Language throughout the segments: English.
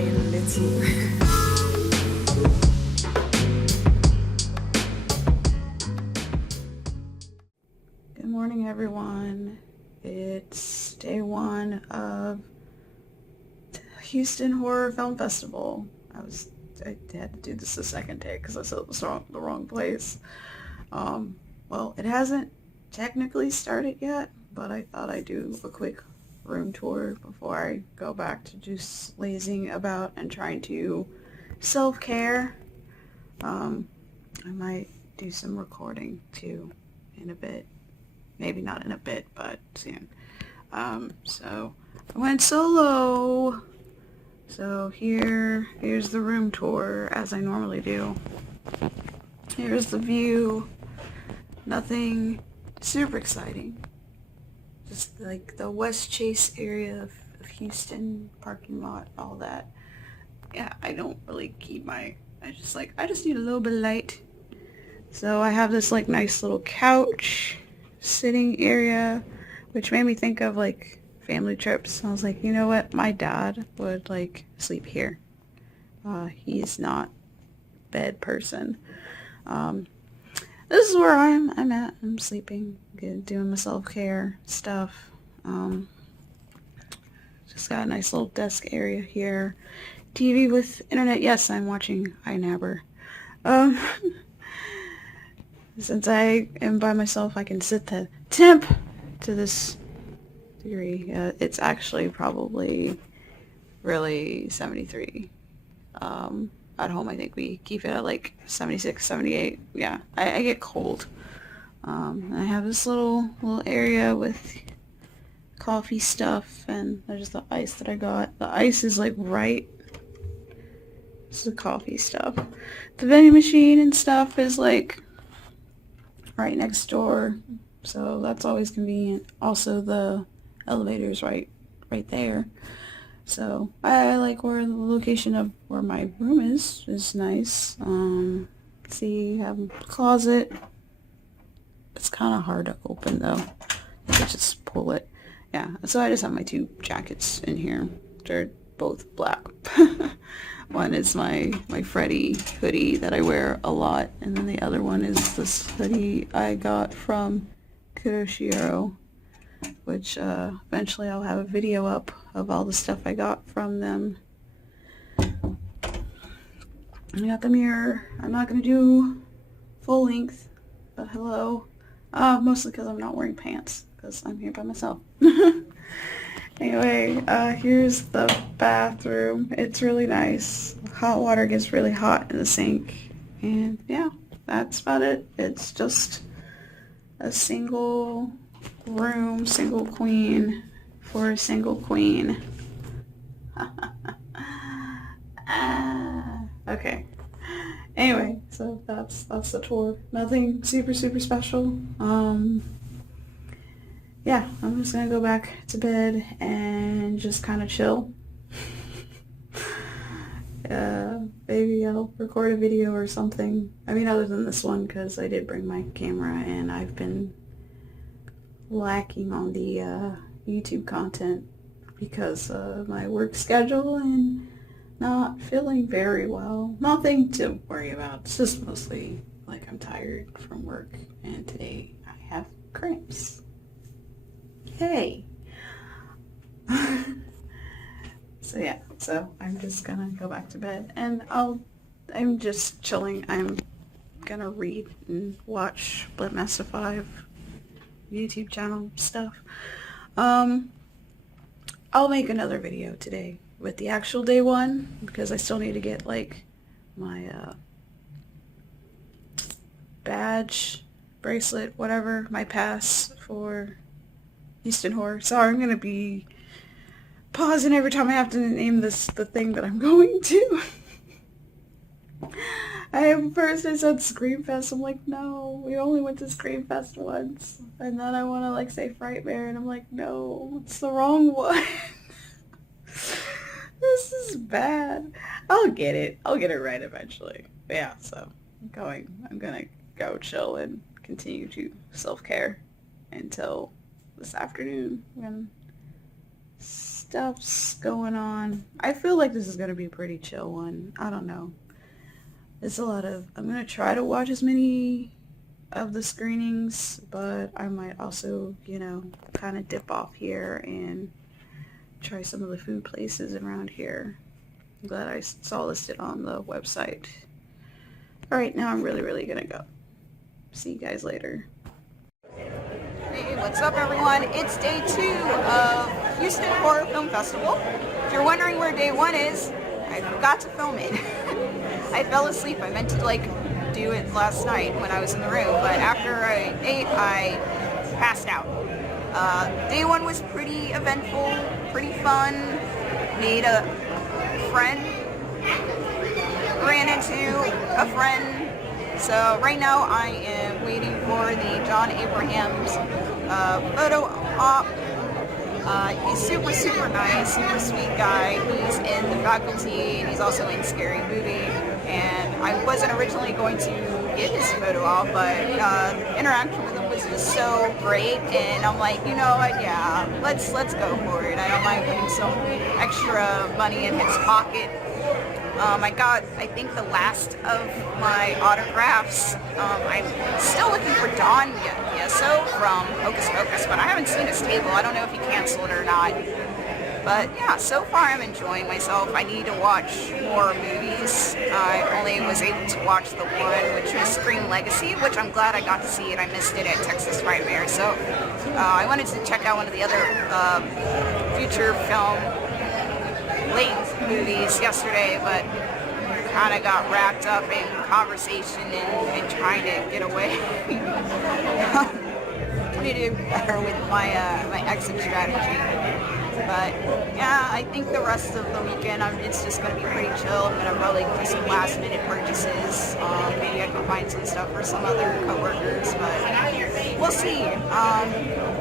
crying little. Good morning, everyone. It's day one of Houston Horror Film Festival. I had to do this the second day because I said it was the wrong place. Well, it hasn't technically started yet, but I thought I'd do a quick room tour before I go back to just lazing about and trying to self-care. I might do some recording too in a bit. Maybe not in a bit, but soon. So I went solo. So here's the room tour as I normally do. Here's the view. Nothing super exciting. Just like the West Chase area of Houston, parking lot, all that. Yeah, I don't really keep I just need a little bit of light. So I have this like nice little couch sitting area, which made me think of like family trips. I was like, you know what? My dad would like sleep here. He's not a bed person. This is where I'm at. I'm sleeping, doing my self-care stuff. Just got a nice little desk area here. TV with internet. Yes, I'm watching iNabber. Since I am by myself, I can set the temp to this degree. It's actually probably really 73. At home, I think we keep it at like 76, 78. Yeah, I get cold. I have this little area with coffee stuff, and there's the ice that I got. The ice is like right. This is the coffee stuff. The vending machine and stuff is like right next door, so that's always convenient. Also, the elevator's right there. So I like where the location of where my room is nice. See, I have a closet. It's kind of hard to open though. You could just pull it. Yeah, so I just have my two jackets in here. They're both black. One is my Freddy hoodie that I wear a lot, and then the other one is this hoodie I got from Kuroshiro, which eventually I'll have a video up of all the stuff I got from them. I got the mirror. I'm not going to do full length, but hello. Mostly because I'm not wearing pants, because I'm here by myself. Anyway, here's the bathroom. It's really nice. Hot water gets really hot in the sink. And yeah, that's about it. It's just a single room, single queen for a single queen. Okay. Anyway, so that's the tour. Nothing super special. Yeah, I'm just gonna go back to bed and just kind of chill. Maybe I'll record a video or something. I mean, other than this one, because I did bring my camera and I've been lacking on the YouTube content because of my work schedule and not feeling very well. Nothing to worry about. It's just mostly like I'm tired from work, and today I have cramps. Yay! So yeah, so I'm just gonna go back to bed, and I'm just chilling. I'm gonna read and watch Blitmaster 5 YouTube channel stuff. I'll make another video today with the actual day one, because I still need to get like my badge, bracelet, whatever, my pass for Houston Horror. Sorry, I'm gonna be pausing every time I have to name the thing that I'm going to. First I said Screamfest. I'm like, no, we only went to Screamfest once. And then I want to like say Frightmare, and I'm like, no, it's the wrong one. This is bad. I'll get it right eventually. But yeah, so I'm gonna go chill and continue to self-care until this afternoon when stuff's going on. I feel like this is going to be a pretty chill one. I don't know. It's a lot of... I'm going to try to watch as many of the screenings, but I might also, kind of dip off here and try some of the food places around here that I saw listed on the website. Alright, now I'm really gonna go. See you guys later. Hey, what's up everyone? It's day 2 of Houston Horror Film Festival. If you're wondering where day 1 is, I forgot to film it. I fell asleep. I meant to do it last night when I was in the room, but after I ate, I passed out. Day 1 was pretty eventful, pretty fun. Made a friend, ran into a friend. So right now I am waiting for the John Abrahams photo op. He's super nice, super sweet guy. He's in the faculty and he's also in Scary Movie. And I wasn't originally going to get his photo op, but interaction with him was just so great. And I'm like, you know what? Yeah, let's go for it. I don't mind putting some extra money in his pocket. I got, I think, the last of my autographs. I'm still looking for Don Yeso from Hocus Pocus, but I haven't seen his table. I don't know if he canceled or not. But yeah, so far I'm enjoying myself. I need to watch more movies. I only was able to watch the one, which was Scream Legacy, which I'm glad I got to see it. I missed it at Texas Frightmare. So I wanted to check out one of the other feature film late movies yesterday, but kind of got wrapped up in conversation and trying to get away. I need to do better with my exit strategy. But yeah, I think the rest of the weekend it's just going to be pretty chill. I'm going to probably do some last minute purchases. Maybe I can find some stuff for some other coworkers, but we'll see.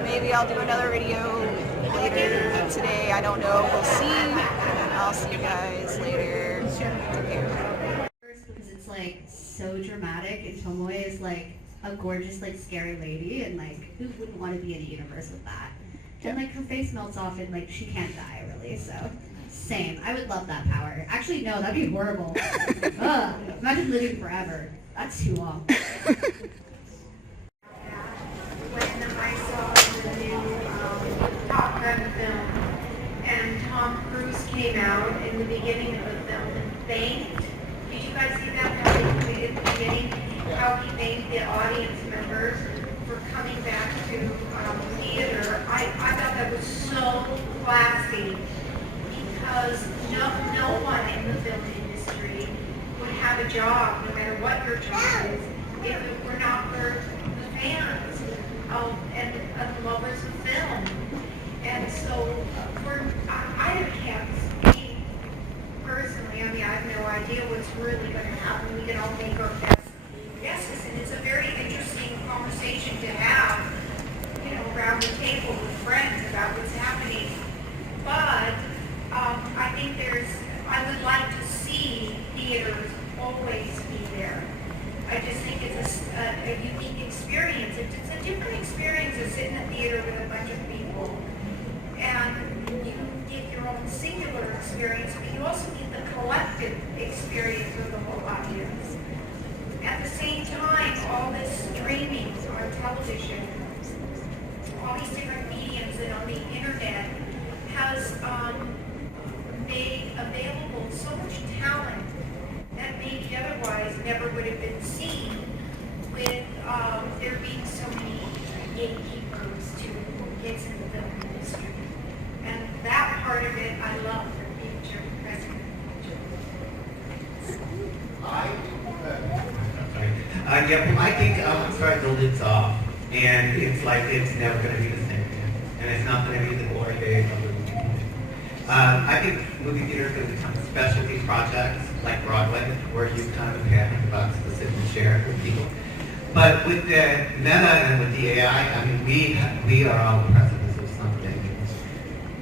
Maybe I'll do another video later today. I don't know. We'll see. I'll see you guys later. Take care. Because it's like so dramatic, and Tomoe is like a gorgeous, like scary lady, and like who wouldn't want to be in a universe with that? And like her face melts off, and like she can't die really. So same. I would love that power. Actually, no, that'd be horrible. Ugh, imagine living forever. That's too long. When I saw the new Top Gun film, and Tom Cruise came out in the beginning of the film and thanked. Did you guys see that? How they, in the beginning, how he thanked the audience members for coming back to theater. I thought that was so classy because no one in the film industry would have a job, no matter what your job is, if it were not for the fans and the lovers of film. And so I can't speak personally. I mean, I have no idea what's really going to happen. We can all make our best guesses, and it's a very interesting conversation to have, around the table with friends about what's happening. But I think I would like to see theaters always be there. I just think it's a unique experience. It's a different experience to sit in a theater with a bunch of people. And you get your own singular experience, but you also get the collective experience of the whole audience. At the same time, all this streaming on television, all these different mediums and on the internet has made available so much talent that maybe otherwise never would have been seen, with there being so many gatekeepers to who gets in the film industry. And that part of it I love for future president. I think sorry, the lid's off, and it's like it's never going to be the same again, and it's not going to be the glory days of the movie. I think movie theater could become specialty projects like Broadway, where you kind of have $100 to sit and share with people. But with the Meta and with the AI, I mean, we are on the precipice of something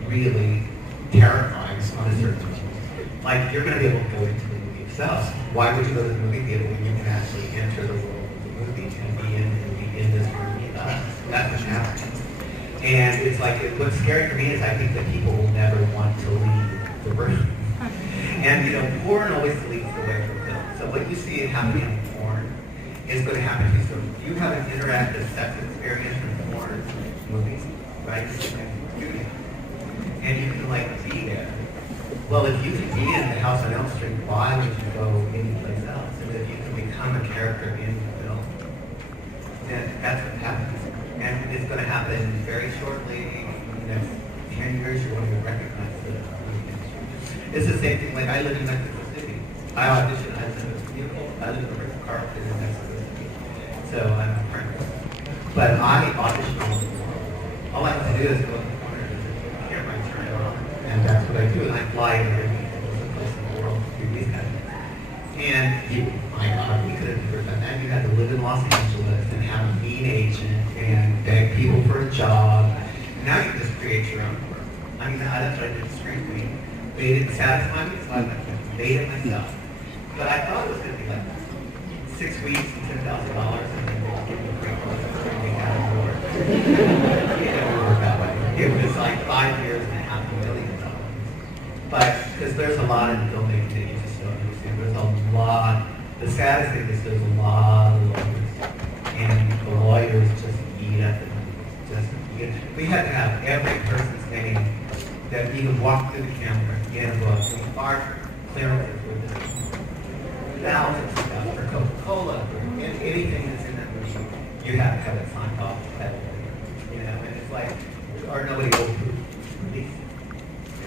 really terrifying on a certain level. Like, you're going to be able to go into the movie itself. Why would you go to the movie theater when you can actually enter the world of the movie and be in this movie with us? That's what's happening. And it's like, what's scary for me is I think that people will never want to leave the room. And you know, porn always leads the way for film. So what you see happening in porn is going to happen to you. So you have an interactive sex experience in porn movies, right? And you can like be there. Well, if you can be in the House on Elm Street, why would you go anyplace else? And if you can become a character in the film, then that's what happens. And it's going to happen very shortly. In the next 10 years, you're going to recognize the movie industry. It's the same thing. Like I live in Mexico City. I auditioned. I live in Ritz Carlton in Mexico City. So I'm a friend. But I audition all the time. All I have to do is go in the corner and just put the camera and turn it on. And that's what I do. And I fly to every place in the world to do these kind of things. And my God, we could have never done that. You had to live in Los Angeles and have a mean agent and beg people for a job. Now you can just create your own world. I mean, that's what I did with Scream Queen. They didn't satisfy me, so I made it myself. But I thought it was going to be like 6 weeks and $10,000, and then they would give me free clothes and make out of the work. It never worked that way. It was like 5 years and $500,000. But, because there's a lot in filmmaking that you just don't understand. There's a lot. The saddest thing is there's a lot of lawyers. And the lawyers just eat at it. We had to have every person's name that even walked through the camera in a book. We far clearances with this. Thousands of stuff for Coca-Cola, for anything that's in that movie. You have to have it signed off. You know, and it's like, or nobody will approve.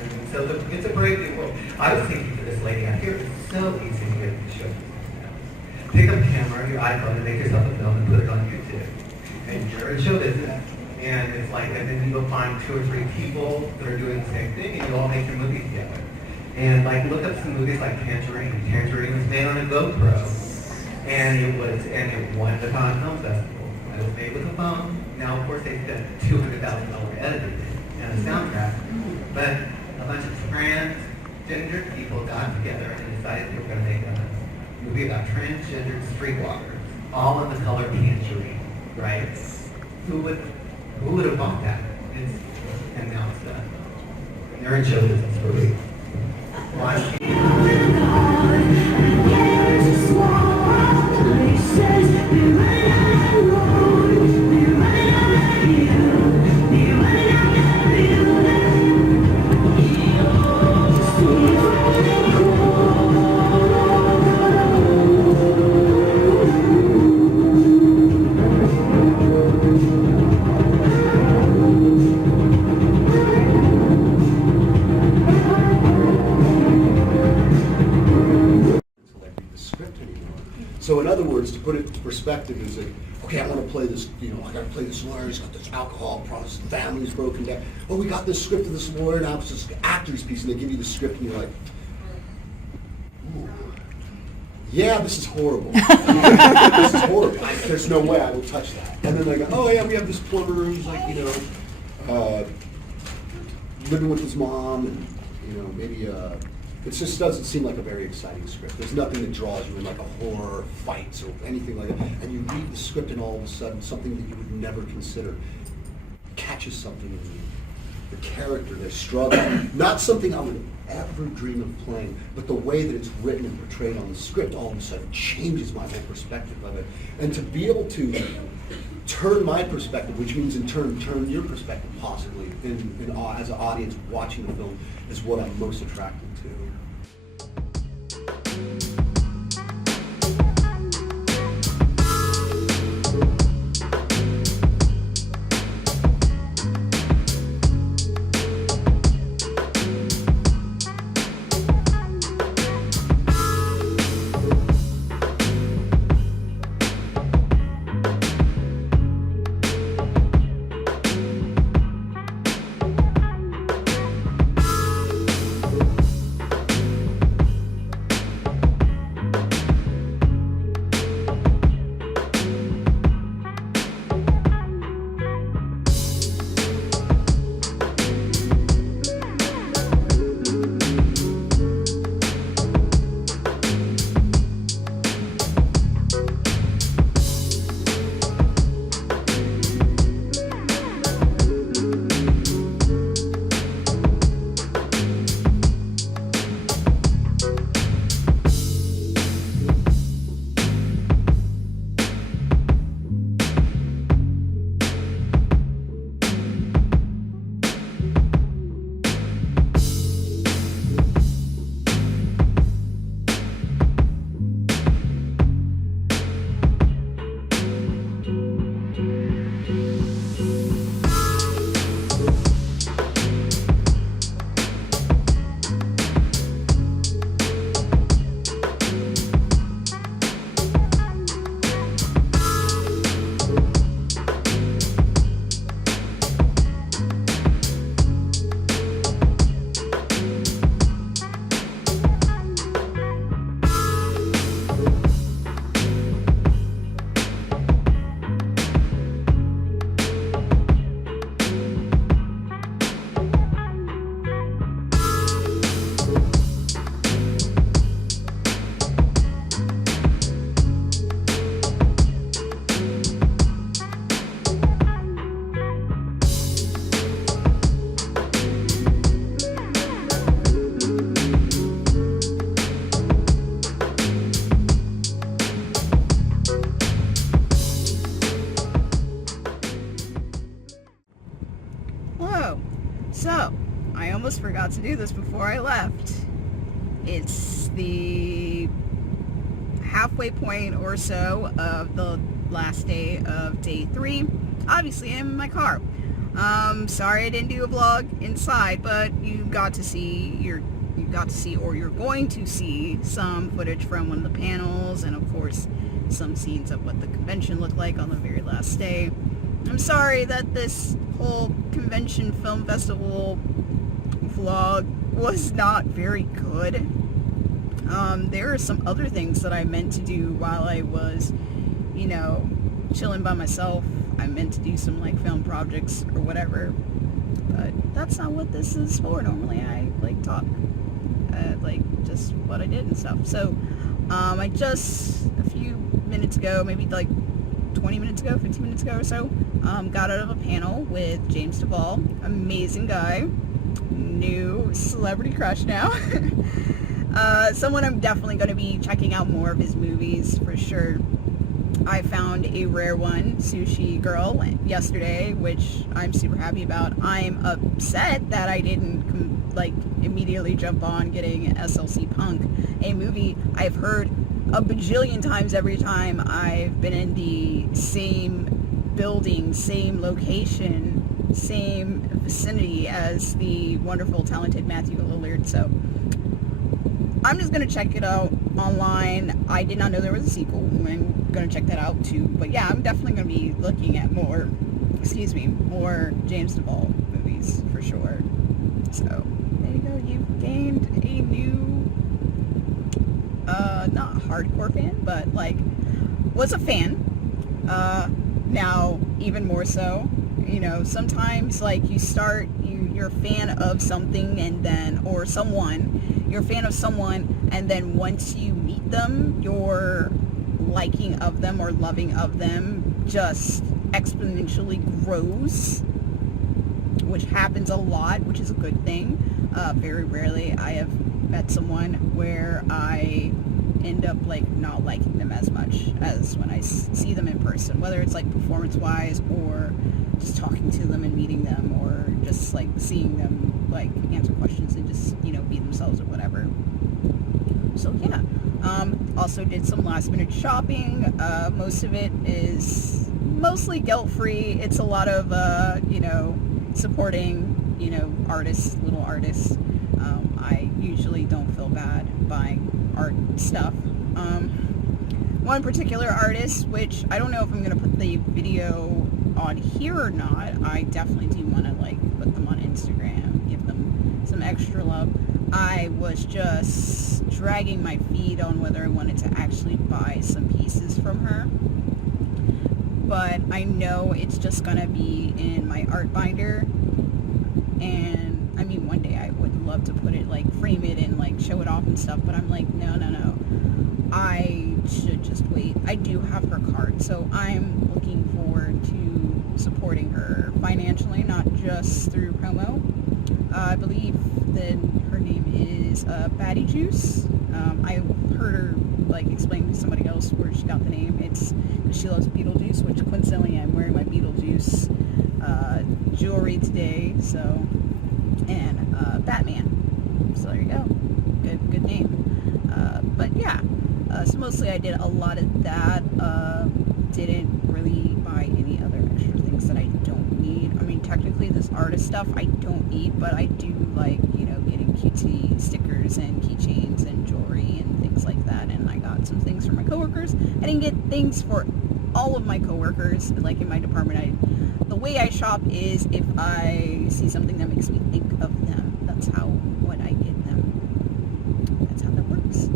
And so it's a brave new world. I was thinking for this lady out here, it's so easy to get the show. Pick up a camera, your iPhone, and make yourself a film and put it on YouTube. And you're in show business. And it's like, and then you go find 2 or 3 people that are doing the same thing, and you all make your movie together. And like, look up some movies like Tangerine. Tangerine was made on a GoPro, and it won the Cannes Film Festival. It was made with a phone. Now, of course, they spent $200,000 editing and a soundtrack, but a bunch of transgender people got together and decided they were going to make a movie about transgendered streetwalkers, all in the color Tangerine, right? Who would have bought that? And now it's done. They're in show business for real. So in other words, to put it into perspective, is that, okay, I want to play this, I got to play this lawyer, he's got this alcohol problem, his family's broken down. Oh, we got this script of this lawyer, now it's this actor's piece, and they give you the script, and you're like, ooh, yeah, this is horrible. This is horrible. There's no way I will touch that. And then they go, oh yeah, we have this plumber who's like, living with his mom, and maybe it just doesn't seem like a very exciting script. There's nothing that draws you in, like a horror, fights, or anything like that. And you read the script, and all of a sudden, something that you would never consider catches something in you. The character, their struggle, not something I would ever dream of playing, but the way that it's written and portrayed on the script all of a sudden changes my whole perspective of it. And to be able to turn my perspective, which means in turn your perspective possibly, as an audience watching the film, is what I'm most attracted to. forgot to do this before I left. It's the halfway point or so of the last day of day 3. Obviously, I'm in my car. Sorry I didn't do a vlog inside, but you got to see, or you're going to see some footage from one of the panels, and of course, some scenes of what the convention looked like on the very last day. I'm sorry that this whole convention film festival vlog was not very good. There are some other things that I meant to do while I was, you know, chilling by myself. I meant to do some like film projects or whatever, but that's not what this is for. Normally I like talk, like just what I did and stuff. So I just a few minutes ago, maybe like 20 minutes ago, 15 minutes ago or so, got out of a panel with James Duvall. Amazing guy, new celebrity crush now. Someone I'm definitely going to be checking out more of his movies for sure. I found a rare one, Sushi Girl, yesterday, which I'm super happy about. I'm upset that I didn't like immediately jump on getting SLC Punk, a movie I've heard a bajillion times every time I've been in the same building, same location, same vicinity as the wonderful, talented Matthew Lillard. So I'm just going to check it out online. I did not know there was a sequel. I'm going to check that out too. But yeah, I'm definitely going to be looking at more James Duvall movies for sure. So there you go. You've gained a new, not hardcore fan, but like, was a fan. Now even more so. You know, sometimes like you're a fan of something and then, or someone, you're a fan of someone, and then once you meet them, your liking of them or loving of them just exponentially grows, which happens a lot, which is a good thing. Very rarely I have met someone where I end up like not liking them as much as when I see them in person, whether it's like performance-wise or just talking to them and meeting them, or just like seeing them like answer questions and just, you know, be themselves or whatever. So yeah, also did some last minute shopping. Most of it is mostly guilt-free. It's a lot of you know, supporting, you know, artists, little artists. I usually don't feel bad buying art stuff. One particular artist, which I don't know if I'm gonna put the video on here or not. I definitely do want to like put them on Instagram, give them some extra love. I was just dragging my feet on whether I wanted to actually buy some pieces from her, but I know it's just gonna be in my art binder. And I mean, one day I would love to put it, like frame it and like show it off and stuff, but I'm like, no, I should just wait. I do have her card, so I'm looking forward to supporting her financially, not just through promo. I believe that her name is Batty Juice. I heard her like explain to somebody else where she got the name. It's because she loves Beetlejuice, which coincidentally I'm wearing my Beetlejuice jewelry today. So, and Batman. So there you go. Good name. But yeah. So mostly I did a lot of that. Didn't really buy any other extra things that I don't need. I mean, technically this artist stuff I don't need, but I do like, you know, getting cutesy stickers and keychains and jewelry and things like that. And I got some things for my coworkers. I didn't get things for all of my coworkers, like in my department. The way I shop is if I see something that makes me think of them. That's what I get them. That's how that works.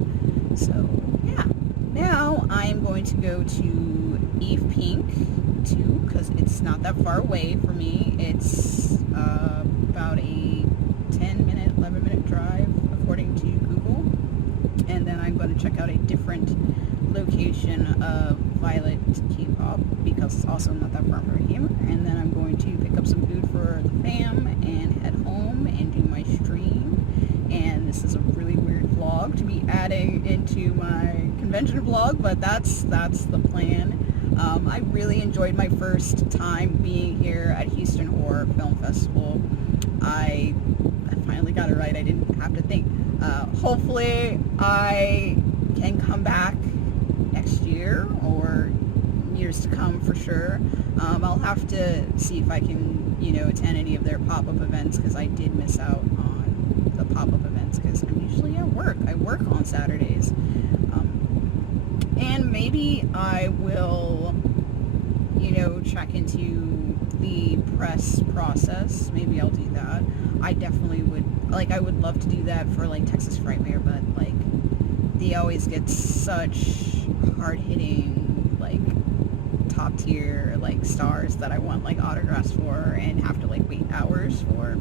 So yeah, now I'm going to go to Eve Pink too, because it's not that far away for me. It's about a 10-minute, 11-minute drive according to Google. And then I'm going to check out a different location of Violet K-pop, because it's also not that far from here. And then I'm going to pick up some food for the fam and head home and do my stream. And this is a really weird vlog to be adding into my convention vlog, but that's the plan. I really enjoyed my first time being here at Houston Horror Film Festival. I finally got it right. I didn't have to think. Hopefully I can come back next year or years to come for sure. I'll have to see if I can, attend any of their pop-up events, because I did miss out on the pop-up events because I'm usually at work. I work on Saturdays. And maybe I will, check into the press process. Maybe I'll do that. I definitely would, I would love to do that for, Texas Frightmare, but, they always get such hard-hitting, top tier, stars that I want, autographs for and have to, wait hours for.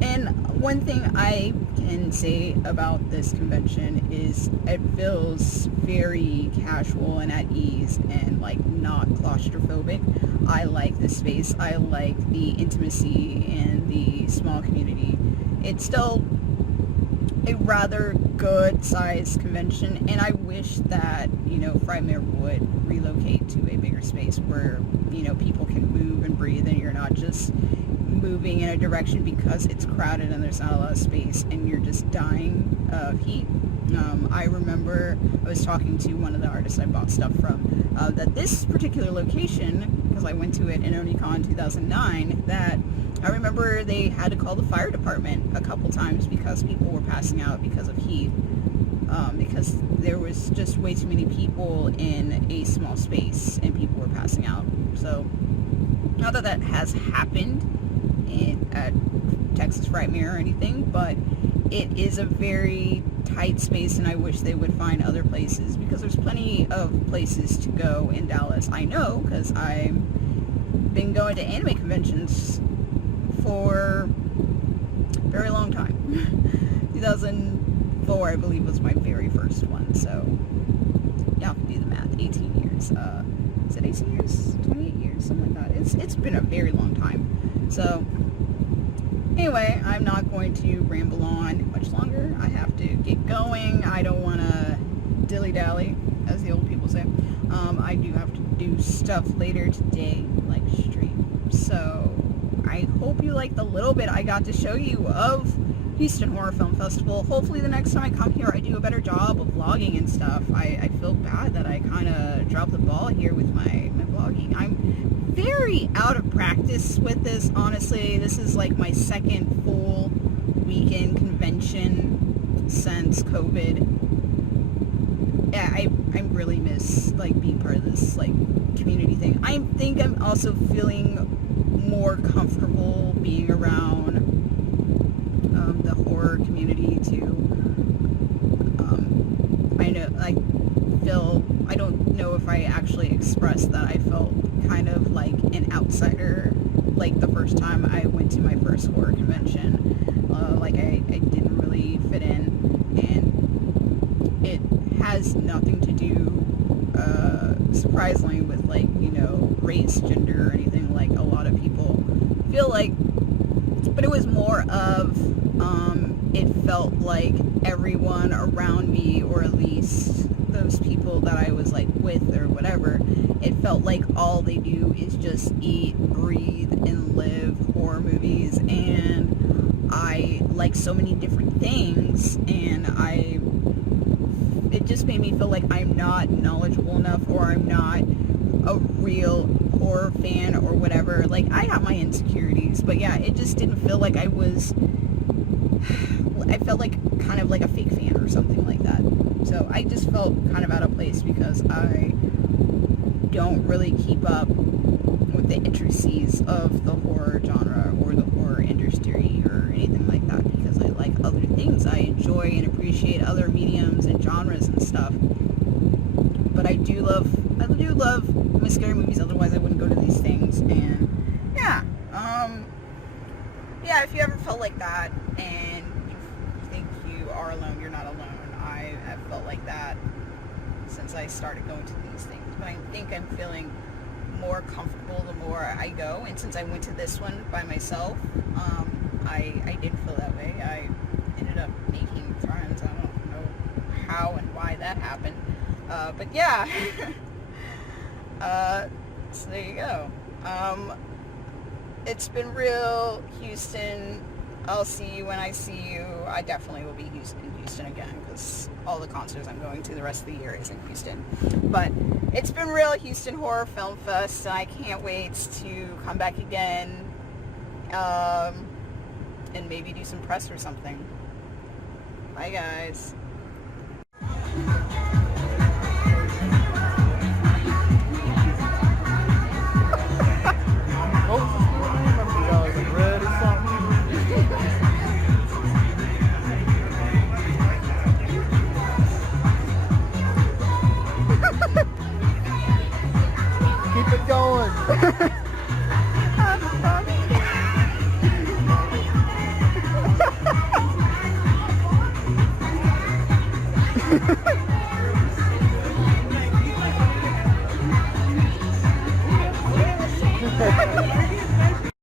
And one thing I can say about this convention is it feels very casual and at ease and, not claustrophobic. I like the space. I like the intimacy and the small community. It's still a rather good sized convention, and I wish that, Frightmare would relocate to a bigger space where, people can move and breathe and you're not just moving in a direction because it's crowded and there's not a lot of space and you're just dying of heat. I remember I was talking to one of the artists I bought stuff from, that this particular location, because I went to it in Onicon 2009, that I remember they had to call the fire department a couple times because people were passing out because of heat, because there was just way too many people in a small space and people were passing out. So, not that that has happened at Texas Frightmare or anything, but it is a very tight space, and I wish they would find other places, because there's plenty of places to go in Dallas. I know, because I've been going to anime conventions for a very long time. 2004, I believe, was my very first one, so yeah, do the math. 18 years. Is it 18 years? 28 years? Something like that. It's been a very long time. So anyway, I'm not going to ramble on much longer. I have to get going. I don't want to dilly-dally, as the old people say. I do have to do stuff later today, like stream. So I hope you liked the little bit I got to show you of Houston Horror Film Festival. Hopefully the next time I come here I do a better job of vlogging and stuff. I feel bad that I kind of dropped the ball here with my vlogging. I'm very out of practice with this, honestly. This is my second full weekend convention since COVID. Yeah, I really miss being part of this community thing. I think I'm also feeling more comfortable being around the horror community too. I don't know if I actually expressed that I felt kind of like an outsider, the first time I went to my first horror convention. I didn't really fit in, and it has nothing to do, surprisingly, with race, gender, or anything a lot of people feel like. But it was more of, it felt like everyone around me, or at least those people that I was with or whatever, it felt like all they do is just eat, breathe, and live horror movies, and I like so many different things, and it just made me feel like I'm not knowledgeable enough, or I'm not a real horror fan or whatever. I have my insecurities, but yeah, it just didn't feel like I felt kind of like a fake fan or something like that. So I just felt kind of out of place, because I don't really keep up with the intricacies of the horror genre or the horror industry or anything like that, because I like other things. I enjoy and appreciate other mediums and genres and stuff. But I do love my scary movies, otherwise I wouldn't go to these things. And yeah, if you ever felt like that and you think you are alone, you're not alone. I have felt like that since I started going to these things, but I think I'm feeling more comfortable the more I go, and since I went to this one by myself, I did feel that way. I ended up making friends. I don't know how and why that happened, but yeah. So there you go. It's been real, Houston. I'll see you when I see you. I definitely will be in Houston again because all the concerts I'm going to the rest of the year is in Houston. But it's been real, Houston Horror Film Fest, and I can't wait to come back again and maybe do some press or something. Bye, guys. What was the school name? I forgot. It was like Red or something. Keep it going.